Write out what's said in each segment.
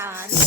กัน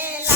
Canela.